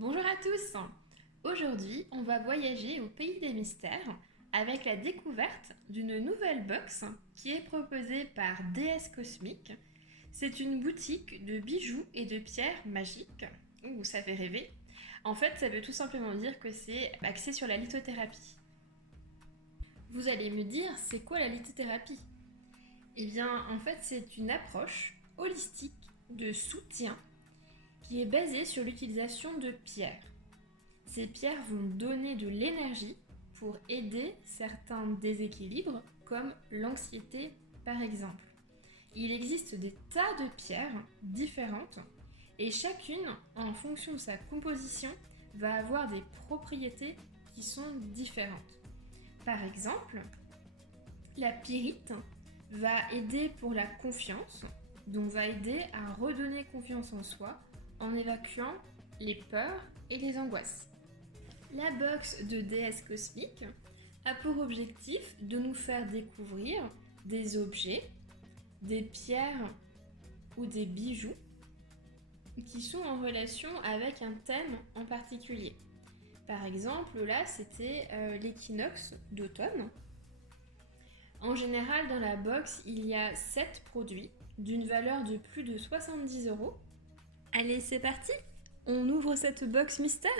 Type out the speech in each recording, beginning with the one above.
Bonjour à tous. Aujourd'hui, on va voyager au pays des mystères avec la découverte d'une nouvelle box qui est proposée par DS Cosmique. C'est une boutique de bijoux et de pierres magiques. Ouh, ça fait rêver. En fait, ça veut tout simplement dire que c'est axé sur la lithothérapie. Vous allez me dire, c'est quoi la lithothérapie? Eh bien, en fait, c'est une approche holistique de soutien qui est basée sur l'utilisation de pierres. Ces pierres vont donner de l'énergie pour aider certains déséquilibres, comme l'anxiété par exemple. Il existe des tas de pierres différentes et chacune, en fonction de sa composition, va avoir des propriétés qui sont différentes. Par exemple, la pyrite va aider pour la confiance, donc va aider à redonner confiance en soi en évacuant les peurs et les angoisses. La box de DS Cosmique a pour objectif de nous faire découvrir des objets, des pierres ou des bijoux qui sont en relation avec un thème en particulier. Par exemple, là, c'était l'équinoxe d'automne. En général, dans la box, il y a 7 produits d'une valeur de plus de 70 €. Allez, c'est parti! On ouvre cette box mystère?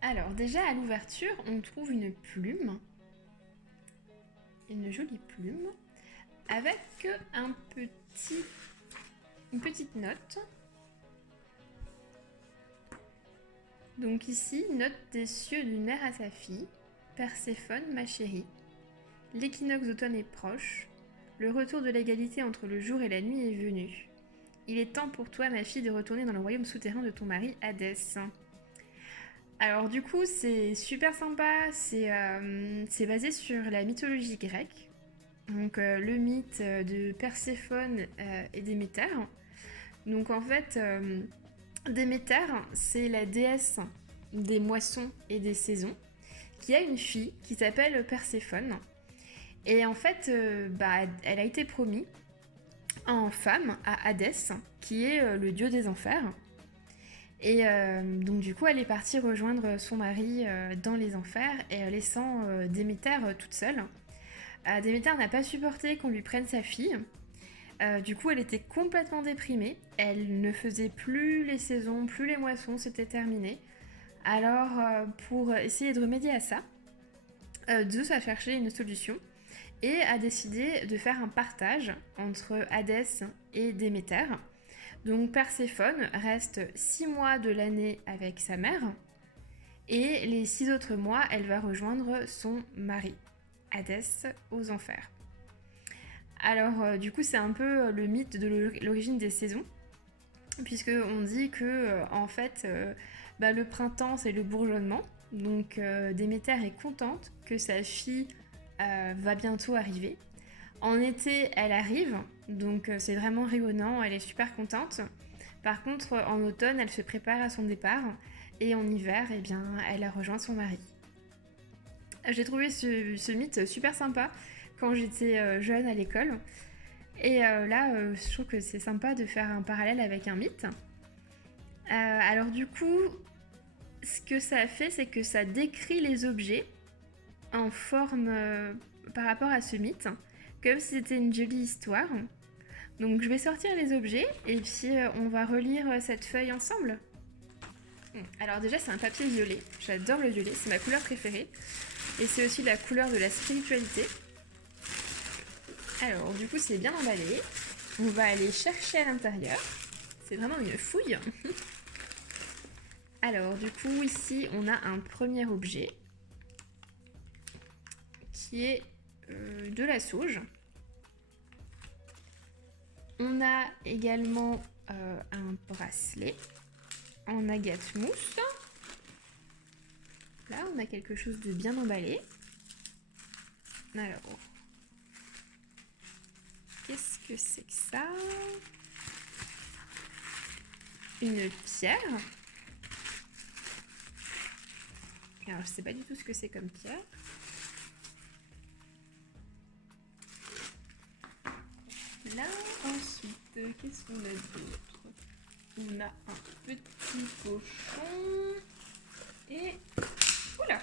Alors, déjà à l'ouverture, on trouve une plume. Une jolie plume. Avec une petite note. Donc ici, note des cieux d'une mère à sa fille. Perséphone, ma chérie. L'équinoxe d'automne est proche. Le retour de l'égalité entre le jour et la nuit est venu. Il est temps pour toi, ma fille, de retourner dans le royaume souterrain de ton mari, Hadès. Alors du coup, c'est super sympa, c'est basé sur la mythologie grecque. Donc le mythe de Perséphone et Déméter. Donc en fait, Déméter, c'est la déesse des moissons et des saisons, qui a une fille qui s'appelle Perséphone. Et en fait, elle a été promise en femme à Hadès, qui est le dieu des enfers. Et donc du coup, elle est partie rejoindre son mari dans les enfers, et laissant Déméter toute seule. Déméter n'a pas supporté qu'on lui prenne sa fille. Du coup, elle était complètement déprimée. Elle ne faisait plus les saisons, plus les moissons, c'était terminé. Alors, pour essayer de remédier à ça, Zeus a cherché une solution et a décidé de faire un partage entre Hadès et Déméter. Donc Perséphone reste 6 mois de l'année avec sa mère, et les 6 autres mois, elle va rejoindre son mari, Hadès, aux enfers. Alors du coup, c'est un peu le mythe de l'origine des saisons, puisque on dit que en fait, le printemps c'est le bourgeonnement. Donc Déméter est contente que sa fille va bientôt arriver. En été, elle arrive, donc c'est vraiment rayonnant, elle est super contente. Par contre, en automne, elle se prépare à son départ, et en hiver, eh bien, elle a rejoint son mari. J'ai trouvé ce mythe super sympa quand j'étais jeune à l'école. Et là, je trouve que c'est sympa de faire un parallèle avec un mythe. Alors du coup, ce que ça fait, c'est que ça décrit les objets en forme par rapport à ce mythe, comme si c'était une jolie histoire. Donc je vais sortir les objets et puis on va relire cette feuille ensemble. Alors déjà, c'est un papier violet. J'adore le violet, c'est ma couleur préférée. Et c'est aussi la couleur de la spiritualité. Alors du coup, c'est bien emballé. On va aller chercher à l'intérieur. C'est vraiment une fouille. Alors du coup, ici, on a un premier objet qui est de la sauge. On a également un bracelet en agate mousse. Là, on a quelque chose de bien emballé. Alors, qu'est-ce que c'est que ça? Une pierre. Alors, je sais pas du tout ce que c'est comme pierre. là. Ensuite, qu'est-ce qu'on a d'autre? On a un petit cochon. Et... Oula!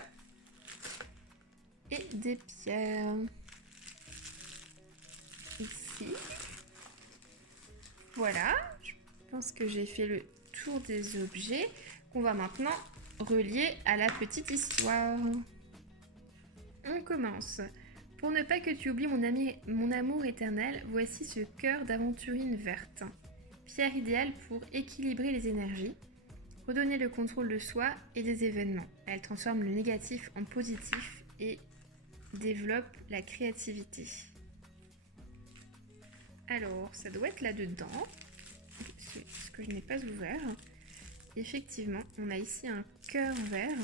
Et des pierres. Ici. Voilà. Je pense que j'ai fait le tour des objets qu'on va maintenant relier à la petite histoire. On commence. Pour ne pas que tu oublies mon amour éternel, voici ce cœur d'aventurine verte. Pierre idéale pour équilibrer les énergies, redonner le contrôle de soi et des événements. Elle transforme le négatif en positif et développe la créativité. Alors, ça doit être là-dedans. C'est ce que je n'ai pas ouvert. Effectivement, on a ici un cœur vert.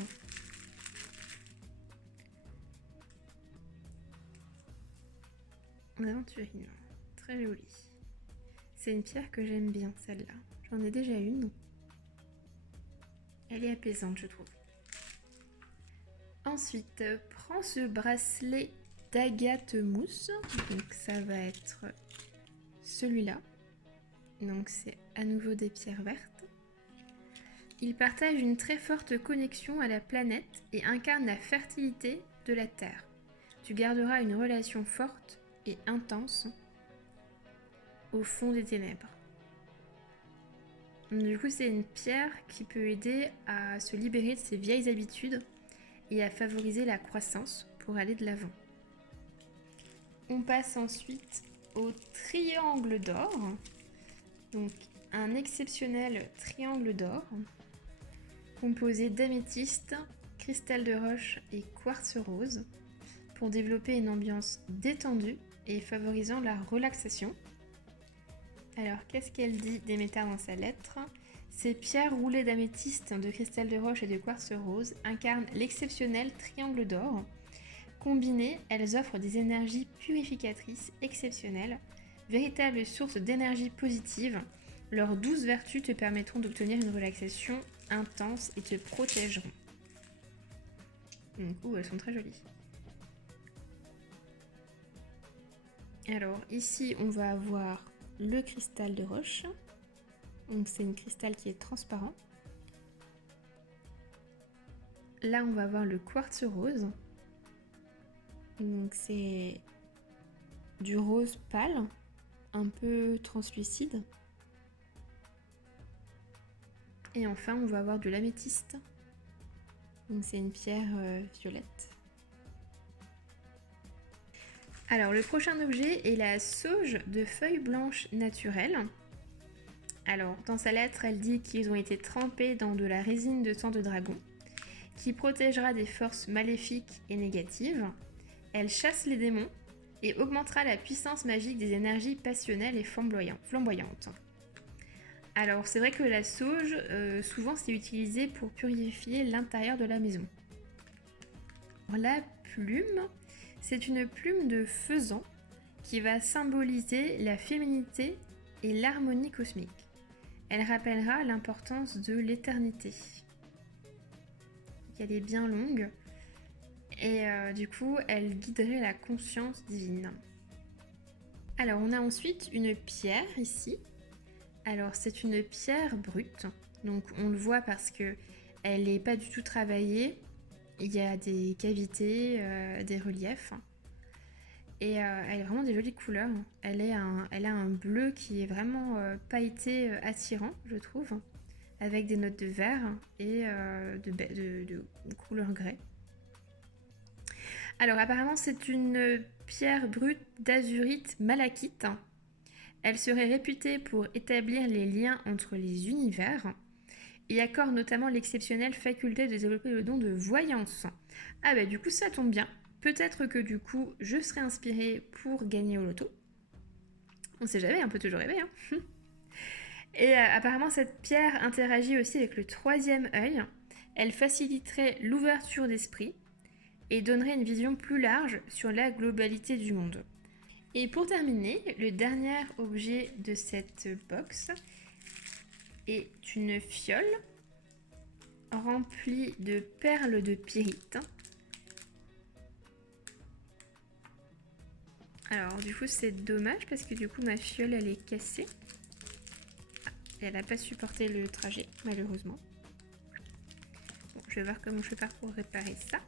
Aventurine, très jolie. C'est une pierre que j'aime bien, celle-là. J'en ai déjà une. Elle est apaisante, je trouve. Ensuite, prends ce bracelet d'agate mousse. Donc ça va être celui-là. Donc c'est à nouveau des pierres vertes. Il partage une très forte connexion à la planète et incarne la fertilité de la Terre. Tu garderas une relation forte et intense au fond des ténèbres. Du coup, c'est une pierre qui peut aider à se libérer de ses vieilles habitudes et à favoriser la croissance pour aller de l'avant. On passe ensuite au triangle d'or. Donc, un exceptionnel triangle d'or composé d'améthyste, cristal de roche et quartz rose pour développer une ambiance détendue et favorisant la relaxation. Alors, qu'est-ce qu'elle dit Déméter dans sa lettre? Ces pierres roulées d'améthyste, de cristal de roche et de quartz rose incarnent l'exceptionnel triangle d'or. Combinées, elles offrent des énergies purificatrices exceptionnelles, véritables sources d'énergie positive. Leurs 12 vertus te permettront d'obtenir une relaxation intense et te protégeront. Du coup, elles sont très jolies. Alors, ici, on va avoir le cristal de roche. Donc, c'est une cristal qui est transparent. Là, on va avoir le quartz rose. Donc, c'est du rose pâle, un peu translucide. Et enfin, on va avoir de l'améthyste. Donc, c'est une pierre violette. Alors, le prochain objet est la sauge de feuilles blanches naturelles. Alors, dans sa lettre, elle dit qu'ils ont été trempés dans de la résine de sang de dragon, qui protégera des forces maléfiques et négatives. Elle chasse les démons et augmentera la puissance magique des énergies passionnelles et flamboyantes. Alors, c'est vrai que la sauge, souvent, c'est utilisé pour purifier l'intérieur de la maison. Alors, la plume, c'est une plume de faisan qui va symboliser la féminité et l'harmonie cosmique. Elle rappellera l'importance de l'éternité. Elle est bien longue et du coup, elle guiderait la conscience divine. Alors, on a ensuite une pierre ici. Alors, c'est une pierre brute. Donc, on le voit parce que elle n'est pas du tout travaillée. Il y a des cavités, des reliefs. Et elle a vraiment des jolies couleurs. Elle a un bleu qui est vraiment pailleté, attirant, je trouve, avec des notes de vert et de couleur grès. Alors apparemment c'est une pierre brute d'azurite malachite. Elle serait réputée pour établir les liens entre les univers et accorde notamment l'exceptionnelle faculté de développer le don de voyance. Ah bah du coup ça tombe bien. Peut-être que du coup, je serai inspirée pour gagner au loto. On sait jamais, on peut toujours rêver. Hein. Et apparemment, cette pierre interagit aussi avec le 3e œil. Elle faciliterait l'ouverture d'esprit et donnerait une vision plus large sur la globalité du monde. Et pour terminer, le dernier objet de cette box est une fiole remplie de perles de pyrite. Alors du coup c'est dommage parce que du coup ma fiole elle est cassée. Et elle n'a pas supporté le trajet malheureusement. Bon, je vais voir comment je vais faire pour réparer ça.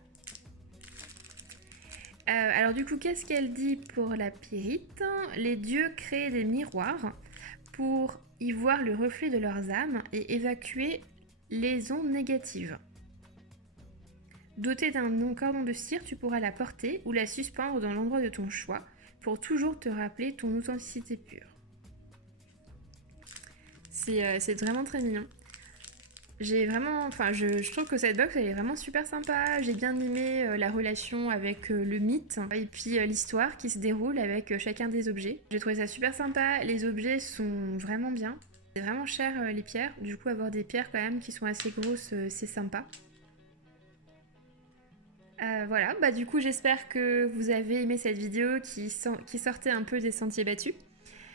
Alors du coup qu'est-ce qu'elle dit pour la pyrite? Les dieux créent des miroirs pour y voir le reflet de leurs âmes et évacuer les ondes négatives. Doté d'un cordon de cire, tu pourras la porter ou la suspendre dans l'endroit de ton choix pour toujours te rappeler ton authenticité pure. C'est vraiment très mignon. Je trouve que cette box elle est vraiment super sympa. J'ai bien aimé la relation avec le mythe et puis l'histoire qui se déroule avec chacun des objets. J'ai trouvé ça super sympa. Les objets sont vraiment bien. C'est vraiment cher les pierres. Du coup, avoir des pierres quand même qui sont assez grosses, c'est sympa. Voilà, bah du coup j'espère que vous avez aimé cette vidéo qui sortait un peu des sentiers battus.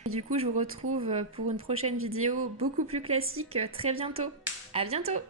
Et du coup je vous retrouve pour une prochaine vidéo beaucoup plus classique très bientôt. À bientôt!